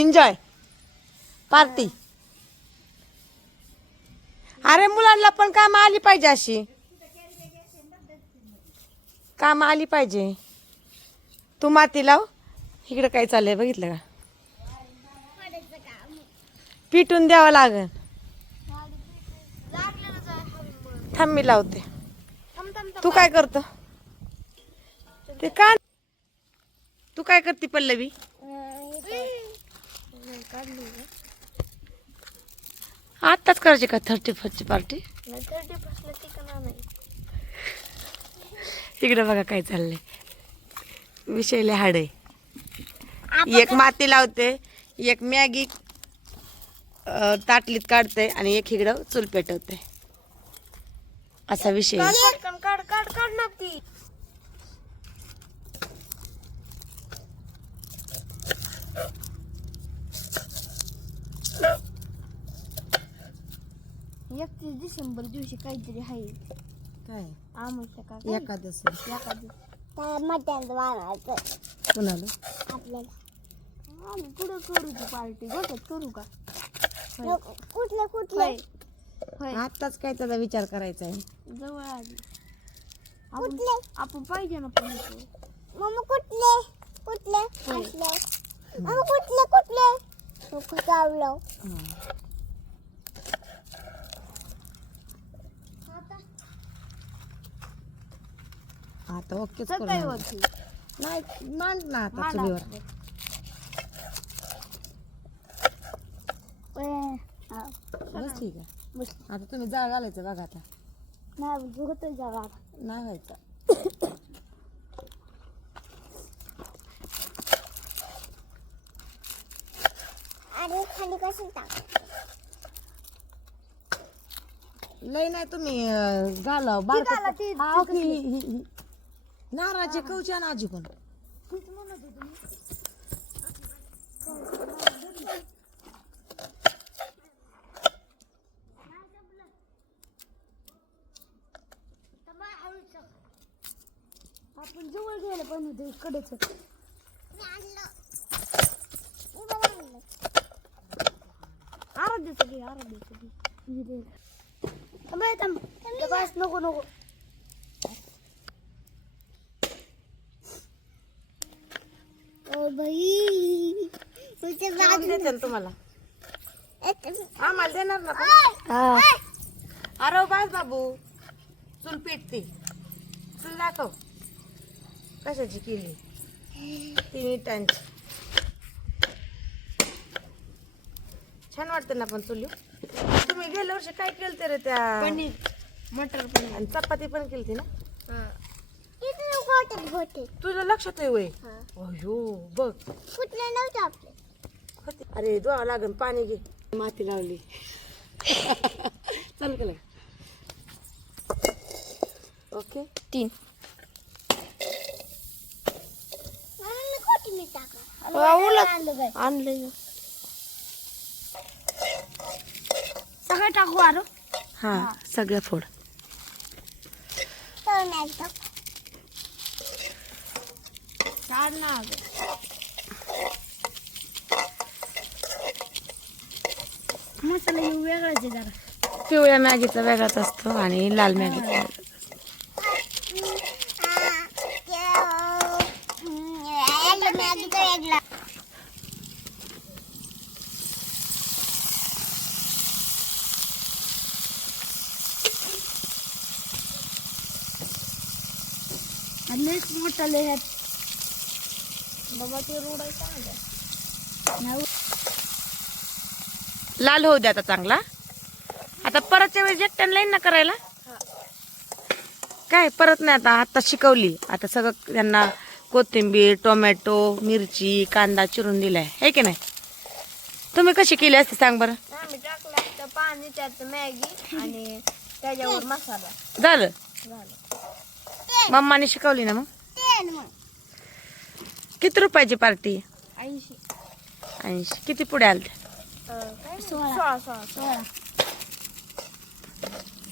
Enjoy party. अरे मुलांना पण काम आली पाहिजे, अशी काम आली पाहिजे. तू माती लाव. इकडं काय चाललंय बघितलं का? पिटून द्यावं लागेल. थांब मी लावते. तू काय करतो ते का? तू काय करते पल्लवी? आत्ताच करायची का 31st पार्टी? इकडे बघा काय चाललंय. विषयले हाड आहे. एक माती लावते, एक मॅगी ताटलीत काढते आणि एक इकडं चूल पेटवते. असा विषय. डिसेंबर दिवशी काहीतरी आहे. काय आमच्या का एकादशी? कुणाला आपल्याला आम्ही कुठं करू ती पार्टी? गोठ्यात करू का? कुठले कुठले आत्ताच काय त्याचा विचार करायचा आहे. जवळ आली कुठले आपण पाहिजे ना पण मम्मा कुठले कुठले असले मम्मा कुठले कुठले नको चावलं. आता ओकेच सकाळी होती. नाही मांड ना आता चुलीवर. बस ठीक आहे. आता तुम्ही जाळ घालायचं बघा. आता नाही होतं जरा नाही व्हायचं. आणि खाली कसं टाक लय नाही तुम्ही घाला बारका. नारळाचे कवचे आणि आजी पण आपण जवळ गेलं पण होते कडेच. आराध्यासाठी बस नको नको. बाई देते ना तुम्हाला. आम्हाला देणार ना पण? अरे बास बाबू चूल पेटते. चूल दाखव कशाची केली. 3 इटांची. छान वाटतं ना पण चुली. तुम्ही गेल्या वर्षी काय केलं रे? त्या पनीर मटर पनीर आणि चपाती पण केलती ना? गोटे गोटे तुझं लक्षात आहे वय? अयो बघ कुठले नव्हते आपले. अरे धुवा लागेल. पाणी घे. माती लावली. चल केलं. ओके 3 मम्मी कुठे मी टाका आणलं सगळं टाकू. आरो हा सगळं फोड. तर नाही टाक. चार ना मसाला हे वेगळाच आहे जरा. पिवळ्या मॅगीचा वेगळाच असतो आणि लाल मॅगीचा वेगळाच. लयच मोठा लय ह्यात बाबा ते रोडायचा नाही. लाल होऊ द्या आता चांगला. आता परतच्या वेळेस एकट्यानं लाईन ना करायला. काय परत नाही. आता शिकवली. आता सगळं त्यांना कोथिंबीर टोमॅटो मिरची कांदा चिरून दिलाय है की नाही? तुम्ही कशी केली असते सांग बरं? आम्ही टाकलं तर पाणी त्यात मॅगी आणि त्याच्यावर मसाला झालं. झालं. मम्माने शिकवली ना. मग किती रुपयाची पार्टी? 80. किती पुढे आलते? 16.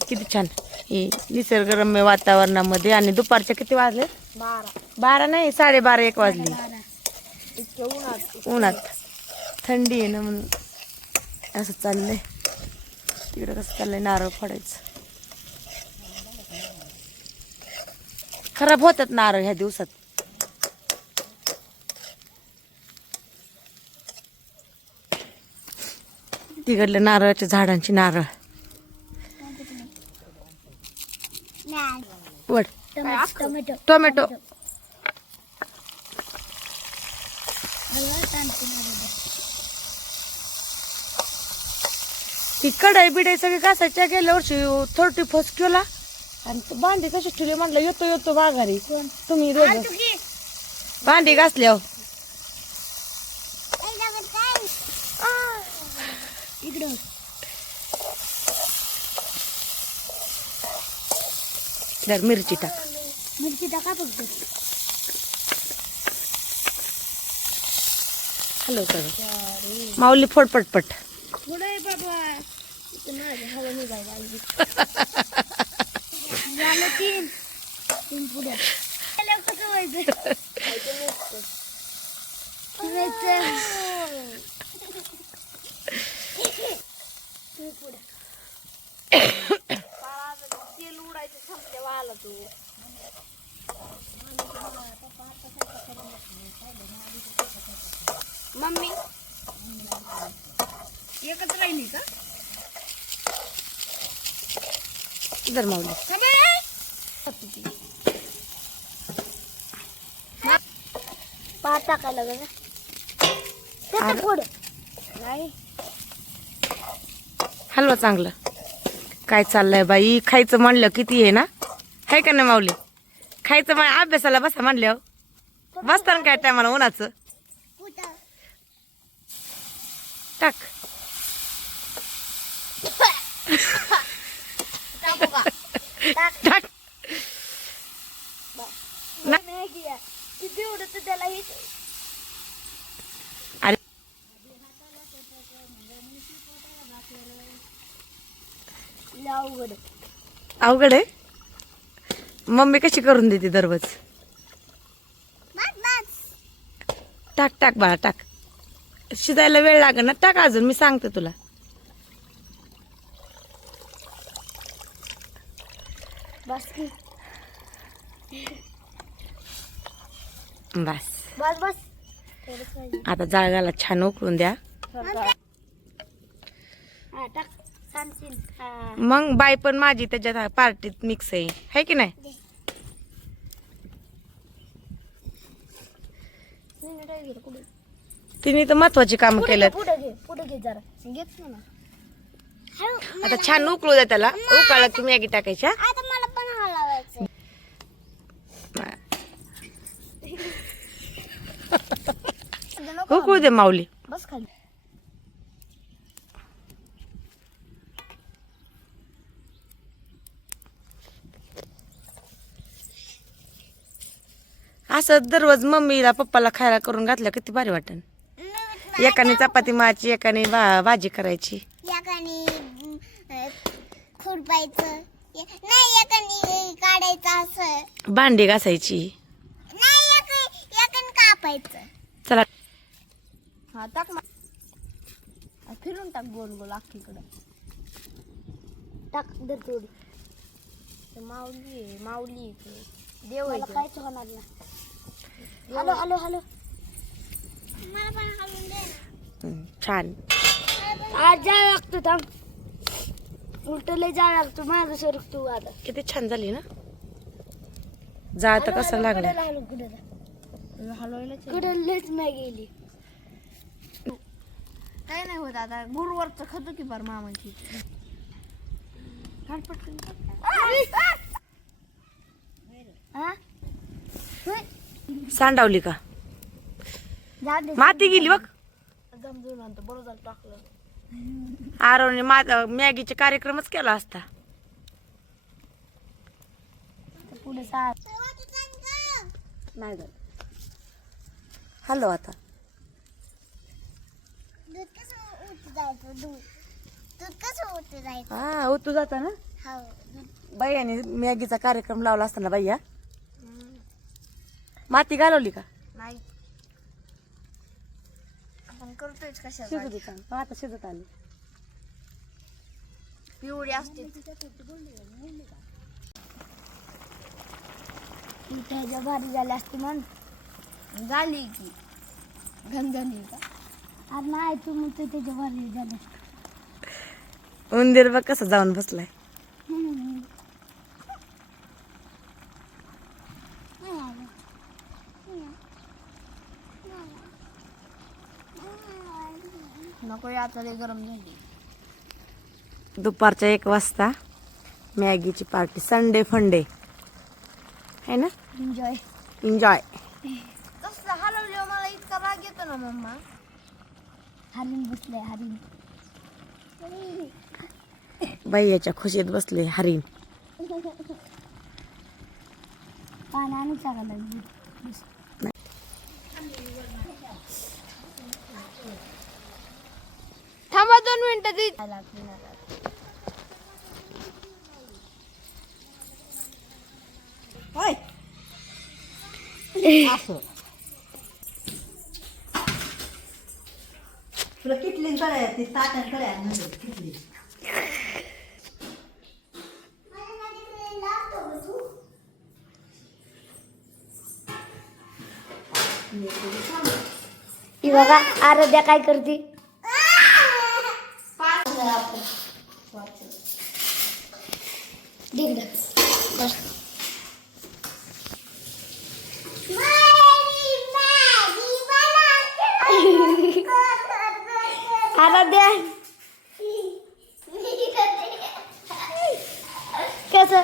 किती छान. हे निसर्गरम्य वातावरणामध्ये. आणि दुपारच्या किती वाजले? 12. 12 नाही 12:30 1 वाजली. इतक्या उन्हात उन्हात थंडी आहे ना म्हणून असं चाललंय. तिकडं कसं चाललंय नारळ फोडायचं. खराब होतात नारळ ह्या दिवसात. तिकडल्या नारळाच्या झाडांची नारळ वड टोमॅटो टोमॅटो ती कढाई बिडाई सगळी घासायच्या गेल्या वर्षी 30 केला आणि ते भांडी कशी ठेवली म्हटलं येतो माघारी. तुम्ही दोघं भांडी घासल्यावर इकडं जर मिरची टाक. मिरची टाका फक्त. हॅलो कर माऊली फोड पटपट. पुढे बाबा इथं माझ्या हवा निघायला लागली. झालं तीन पुढे कसं व्हायचं. तेल उडायचं संपल्या वाला तू. मम्मी एकच राहिली का? जर माऊली पाच टाकायला लागलं त्याचं पुढं नाही. हलवा चांगलं. काय चाललंय बाई खायचं म्हणलं किती आहे ना आहे का नाही माऊली. खायचं मग अभ्यासाला बसा म्हणल्यावर बसताना काय टायमाला उन्हाचं कुठं टाक. टाकू का? टाक मॅगी आहे. किती उडत त्याला ही अरे अवघड. अवघड आहे. मम्मी कशी करून देते दररोज. टाक टाक बाळा टाक. शिजायला वेळ लागेल ना टाक अजून मी सांगते तुला. बस की बस बस बस थोडंच पाहिजे. आता जागाला छान उकळून द्या. हा टाक सांगशील. हा मग बाई पण माझी त्याच्यात पार्टीत मिक्स आहे की नाही. पुढे तिने तर महत्वाची काम केलं. पुढे घे जरा घेत ना. आता छान उकळू द्या त्याला. उकळला की मॅगी टाकायच्या. आता मला पण हलवायचं. उकळू दे माऊली. बस खाली. असं दररोज मम्मीला पप्पाला खायला करून घातलं किती भारी वाटन. एकाने चपाती मारायची एकाने भाजी करायची. एकाने खुरपायचं नाही एकाने काढायचं असं भांडी घासायची. नाही एकाने कापायचं. चला हा टाक ना. फिरून टाक गोल गोल अख्खीकडं. टाक दर थोडी. माऊली आहे माऊली आहे. देव आहे. काहीच होणार ना. Hello hello hello. मला पण हलवून दे ना. छान. आज जाय लागतो थांब. उलट लय जाय लागतो माझं सरक तू आता. किती छान झाली ना. जा आता कसं लागलं. कडलच नाही गेली. काय नाही होत आता. गुरुवारचं खातो की बार मामाची. काढ पटकन. हा सांडावली का जा दे. माती गेली बघ. जमजून आणतो बरोबर टाकलं. आरवने मॅगीचे कार्यक्रमच केला असता. पुढे सा नाही हॅलो आता दूध कसं उतू जायचं दूध कसं उतू जायचं. हा हो तू जाता ना. हो बाईयाने मॅगीचा कार्यक्रम लावला असताना बाईया माती घालवली का. नाही. आपण करतोयच कशा शिजू दे चांगलं. हो, आता शिजत आली. पिवळी असते त्याच्या भारी झाली असती म्हण झाली की गंधनी का अरे नाही तू मग त्याच्या भारी झाली उंदीर बघ कसं जाऊन बसलाय. नको आता लय गरम झाली. दुपारच्या 1 वाजता मॅगीची पार्टी. संडे फंडे है ना. Enjoy enjoy. कसं हलवल्यावर मला इतका राग येतो ना मम्मा. हरिण बसले हरिण भैयाच्या खुशीत बसले हरिण. पाण्याने चालला थांबा 2 मिनिटं तुला किटली कळ्या ती ताटण कळ्या किटली बघा आराध्या काय करते आराध्या कसं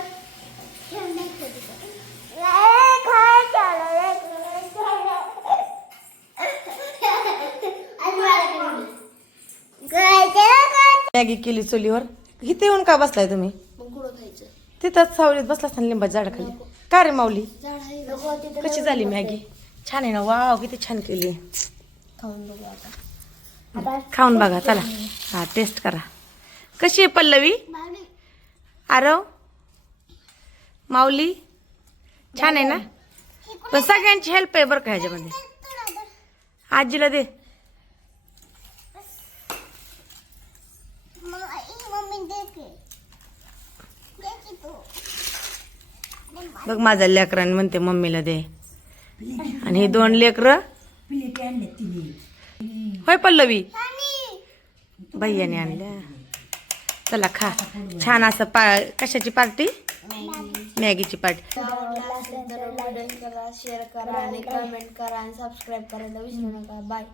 मॅगी केली चुलीवर. इथे येऊन का बसलाय तुम्ही. तिथंच सावलीत बसला असताना लिंबाच्या झाडाखाली. का रे माऊली कशी झाली मॅगी. छान आहे ना. वाव किती छान केली. खाऊन बघू आता खाऊन बघा चला. हा टेस्ट करा. कशी आहे पल्लवी. आरव माऊली छान आहे ना. पण सगळ्यांची हेल्प आहे बरं का ह्याच्यामध्ये. आजीला दे. मम्मी देते तू. बघ माझ्या लेकरांनी म्हणते मम्मीला दे. आणि हे 2 लेकरं प्लेट आणले तिने होय पल्लवी भैयाने आणल्या. चला खा. छान असं कशाची पार्टी. मॅगीची पार्टी. लाईक करा शेअर करा आणि कमेंट करा आणि सबस्क्राईब करायला विसरू नका. बाय.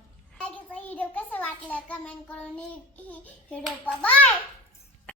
व्हिडिओ कसा वाटला कमेंट करून व्हिडिओ बाय.